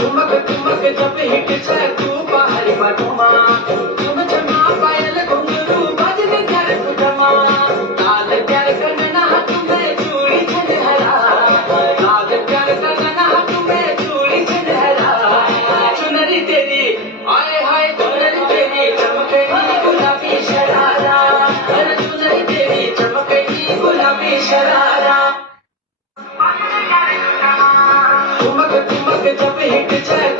ठुमक ठुमक जब हिट जाए तू पहाड़ी पटुमा झुम झमा पायल घुंघरू बजने कर कुटमा लाल प्यार कंगना तुम्हें चूड़ी छनहरा लाल प्यार कंगना तुम्हें चूड़ी छनहरा चुनरी तेरी आए हाय चुनरी तेरी चमकेगी गुलाबी शरारा अरे चुनरी तेरी चमकेगी गुलाबी शरारा ठुमक ठुमक जब हिट जाए